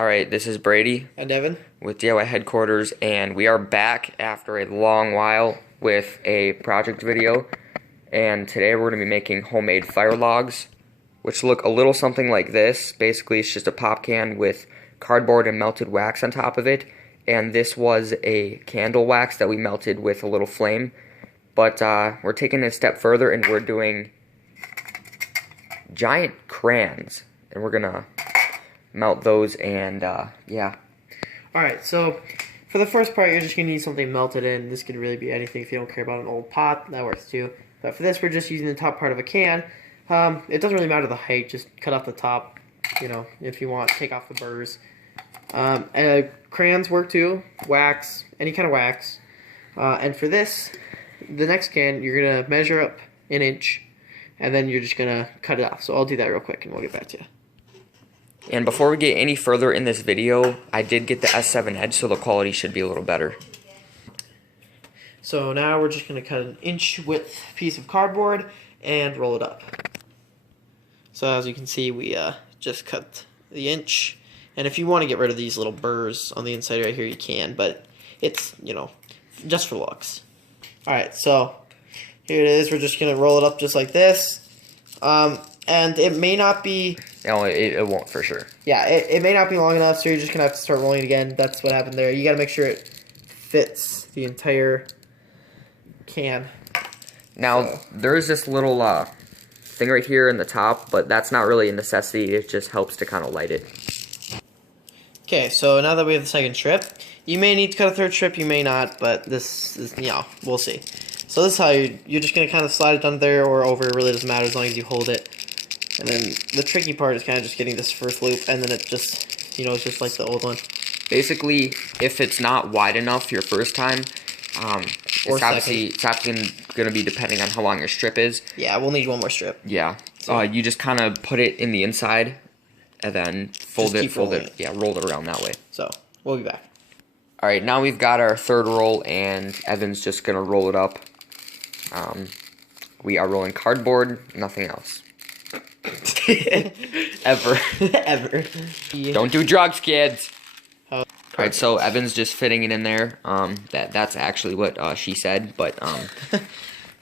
Alright, this is Brady And Devin. with DIY Headquarters, and we are back after a long while with a project video. And today we're going to be making homemade fire logs, which look a little something like this. Basically, it's just a pop can with cardboard and melted wax on top of it. And this was a candle wax that we melted with a little flame. But we're taking it a step further, and we're doing giant crayons. And we're going to melt those, and yeah. Alright, so for the first part, you're just going to need something melted in. This could really be anything. If you don't care about an old pot, that works too. But for this, we're just using the top part of a can. It doesn't really matter the height. Just cut off the top, if you want. Take off the burrs. Crayons work too. Wax, any kind of wax. And for this, the next can, you're going to measure up an inch, and then you're just going to cut it off. So I'll do that real quick, and we'll get back to you. And before we get any further in this video, I did get the S7 Edge, so the quality should be a little better. So now we're just going to cut an inch width piece of cardboard and roll it up. So as you can see, we just cut the inch. And if you want to get rid of these little burrs on the inside right here, you can. But it's, just for looks. Alright, so here it is. We're just going to roll it up just like this. And it may not be... No, it won't for sure. Yeah, it may not be long enough, so you're just going to have to start rolling it again. That's what happened there. You got to make sure it fits the entire can. Now, there is this little thing right here in the top, but that's not really a necessity. It just helps to kind of light it. Okay, so now that we have the second strip, you may need to cut a third strip, you may not, but this is, we'll see. So this is how you're just going to kind of slide it under there or over. It really doesn't matter as long as you hold it. And then the tricky part is kind of just getting this first loop, and then it just, it's just like the old one. Basically, if it's not wide enough your first time, it's obviously going to be depending on how long your strip is. Yeah, we'll need one more strip. Yeah. So you just kind of put it in the inside, and then fold it. Yeah, roll it around that way. So, we'll be back. Alright, now we've got our third roll, and Evan's just going to roll it up. We are rolling cardboard, nothing else. Ever. Yeah. Don't do drugs, kids. Oh. Alright, so Evan's just fitting it in there. That's actually what she said, but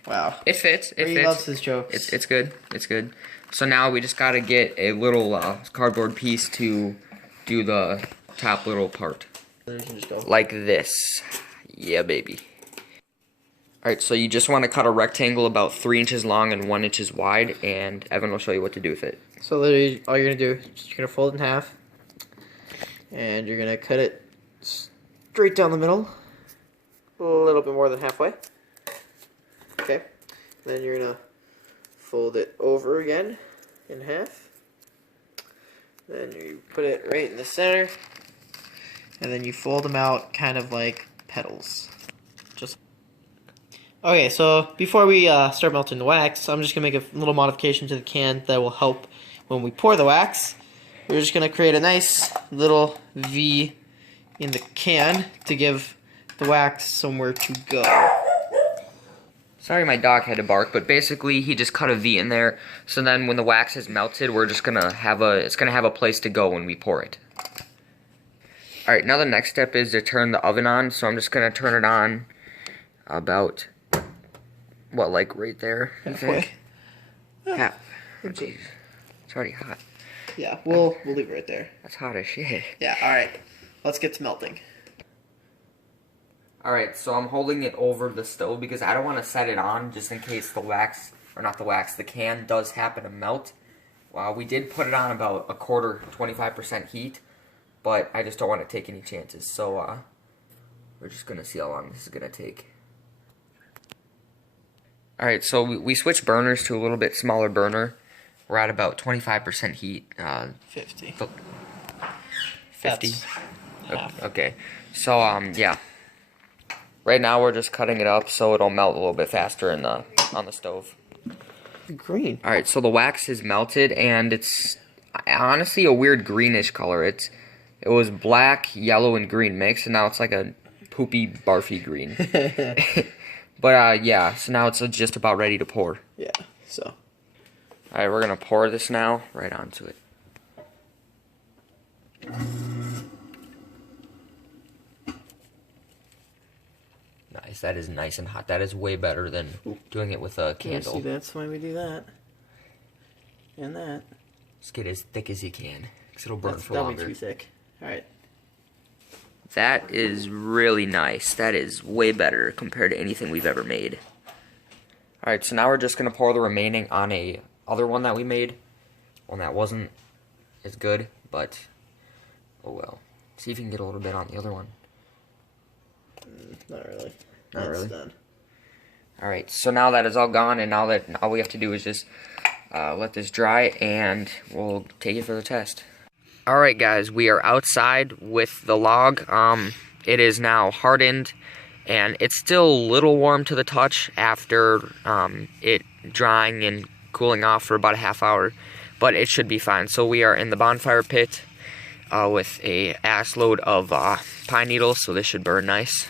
Wow. it fits. It He fits. loves his jokes. It's good. It's good. So now we just gotta get a little cardboard piece to do the top little part. Like this. Yeah, baby. Alright, so you just want to cut a rectangle about 3 inches long and 1 inch wide, and Evan will show you what to do with it. So literally, all you're going to do is you're going to fold it in half, and you're going to cut it straight down the middle, a little bit more than halfway. Okay, then you're going to fold it over again in half. Then you put it right in the center, and then you fold them out kind of like petals. Okay, so before we start melting the wax, I'm just going to make a little modification to the can that will help when we pour the wax. We're just going to create a nice little V in the can to give the wax somewhere to go. Sorry my dog had to bark, but basically he just cut a V in there, so then when the wax is melted, we're just going to have a place to go when we pour it. Alright, now the next step is to turn the oven on, so I'm just going to turn it on about... What, like right there? Halfway. Half. Oh, jeez. It's already hot. Yeah, we'll leave it right there. That's hot as shit. Yeah, alright. Let's get to melting. Alright, so I'm holding it over the stove because I don't want to set it on just in case the wax, or not the wax, the can does happen to melt. We did put it on about a quarter, 25% heat, but I just don't want to take any chances. So, we're just going to see how long this is going to take. Alright, so we switched burners to a little bit smaller burner. We're at about 25% heat. 50. 50? Half. Okay. So, yeah. Right now we're just cutting it up so it'll melt a little bit faster on the stove. Green. Alright, so the wax is melted, and it's honestly a weird greenish color. It was black, yellow, and green mix, and now it's like a poopy, barfy green. But, yeah, so now it's just about ready to pour. Yeah, so. Alright, we're going to pour this now right onto it. Genius. That is nice and hot. That is way better than doing it with a candle. See, that's why we do that. And that. Just get as thick as you can, because it'll burn for That'll longer. be too thick. Alright. That is really nice. That is way better compared to anything we've ever made. Alright, so now we're just going to pour the remaining on a other one that we made. One that wasn't as good, but oh well. See if you can get a little bit on the other one. Not really. Not That's really? done. Alright, so now that is all gone, and now all we have to do is just let this dry, and we'll take it for the test. Alright guys, we are outside with the log. It is now hardened, and it's still a little warm to the touch after it drying and cooling off for about a half hour, but it should be fine. So we are in the bonfire pit with a ass load of pine needles, so this should burn nice.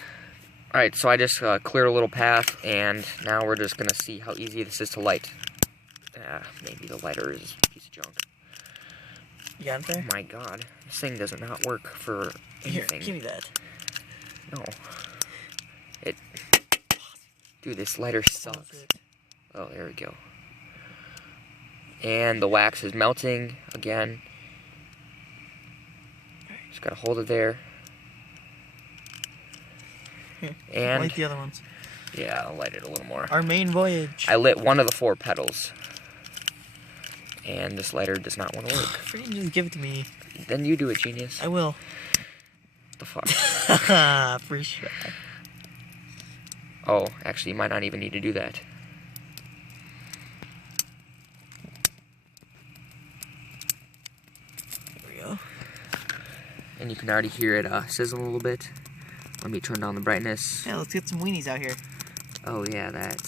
Alright, so I just cleared a little path, and now we're just going to see how easy this is to light. Maybe the lighter is a piece of junk. You got it there? My god, this thing does not work for anything. Here, give me that. No. Dude, this lighter sucks. Oh, there we go. And the wax is melting again. Just gotta hold it there. Here, And light the other ones. yeah, I'll light it a little more. Our main voyage. I lit one of the 4 petals. And this lighter does not want to work. Freaking just give it to me. Then you do it, genius. I will. The fuck? For sure. Oh, actually, you might not even need to do that. There we go. And you can already hear it sizzle a little bit. Let me turn down the brightness. Yeah, let's get some weenies out here. Oh yeah, that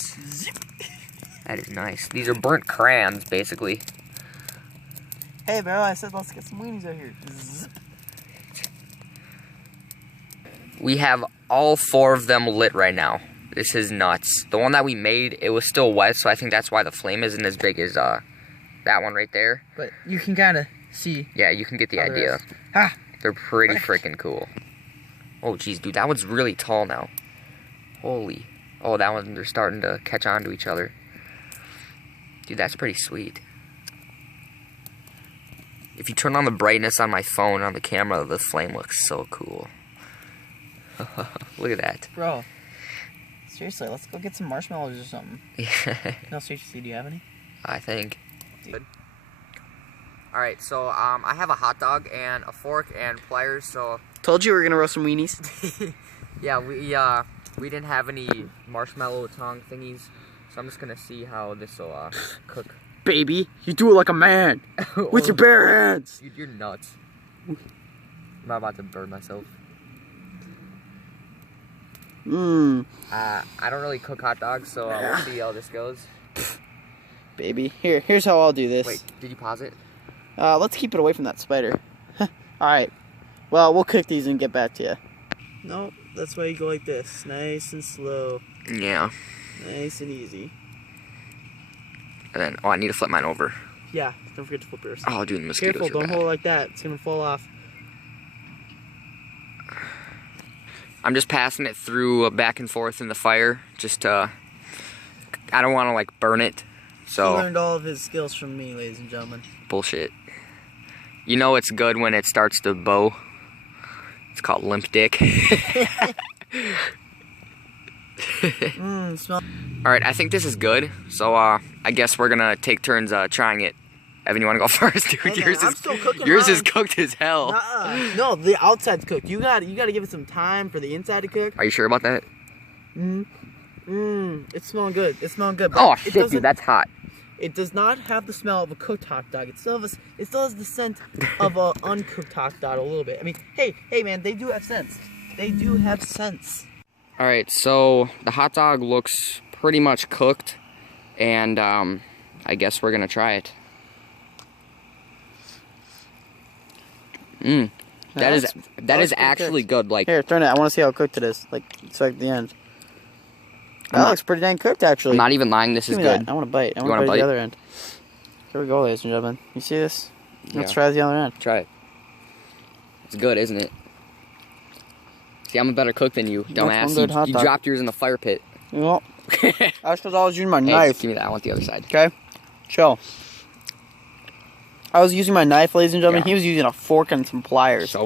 is nice. These are burnt crayons, basically. Hey, bro, I said let's get some weenies out here. We have all 4 of them lit right now. This is nuts. The one that we made, it was still wet, so I think that's why the flame isn't as big as that one right there. But you can kind of see. Yeah, you can get the idea. Ha! They're pretty freaking cool. Oh, jeez, dude, that one's really tall now. Holy. Oh, that one, they're starting to catch on to each other. Dude, that's pretty sweet. If you turn on the brightness on my phone, on the camera, the flame looks so cool. Look at that. Bro, seriously, let's go get some marshmallows or something. Yeah. No, seriously, do you have any? I think. Alright, so I have a hot dog and a fork and pliers, so Told you we were gonna roast some weenies. yeah, we didn't have any marshmallow tongue thingies, so I'm just gonna see how this will cook. Baby, you do it like a man. With your bare hands. Dude, you're nuts. I'm about to burn myself. Mmm. I don't really cook hot dogs, so we'll see how this goes. Baby, here's how I'll do this. Wait, did you pause it? Let's keep it away from that spider. Alright. Well, we'll cook these and get back to you. No, that's why you go like this. Nice and slow. Yeah. Nice and easy. And then, I need to flip mine over. Yeah, don't forget to flip yours. Oh, dude, the mosquitoes Careful, are don't bad. hold it like that. It's gonna fall off. I'm just passing it through back and forth in the fire. Just, I don't want to, like, burn it. So, He learned all of his skills from me, ladies and gentlemen. bullshit. You know it's good when it starts to bow. It's called limp dick. Smell. Alright, I think this is good. So, I guess we're gonna take turns trying it. Evan, you wanna go first, dude? Hey, man, yours I'm is, still cooking yours is mine. cooked as hell. No, the outside's cooked. You gotta give it some time for the inside to cook. Are you sure about that? It's smelling good. It's smelling good. But Oh, it shit, doesn't- dude, that's hot. It does not have the smell of a cooked hot dog. It still has the scent of a uncooked hot dog a little bit. I mean, hey, man, they do have sense. They do have sense. Alright, so the hot dog looks pretty much cooked. And, I guess we're gonna try it. That is pretty actually good. Like, Here, turn it. I want to see how cooked it is. Like, it's like the end. That looks pretty dang cooked, actually. I'm not even lying, this is Give me good. that. I want to bite. I You want wanna to bite the bite? other end. Here we go, ladies and gentlemen. You see this? Let's Yeah. try the other end. Try it. It's good, isn't it? See, I'm a better cook than you, dumbass. one good hot You dog. dropped yours in the fire pit. Well, that's because I was using my Hey, knife. give me that. I want the other side. Okay? Chill. I was using my knife, ladies and gentlemen. Yeah. He was using a fork and some pliers.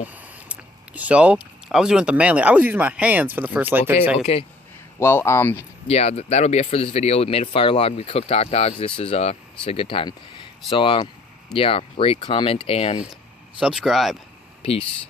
So, I was doing it the manly. I was using my hands for the first, 30 seconds. Okay. Well, yeah, that'll be it for this video. We made a fire log. We cooked hot dogs. This is it's a good time. So, yeah, rate, comment, and Subscribe. peace.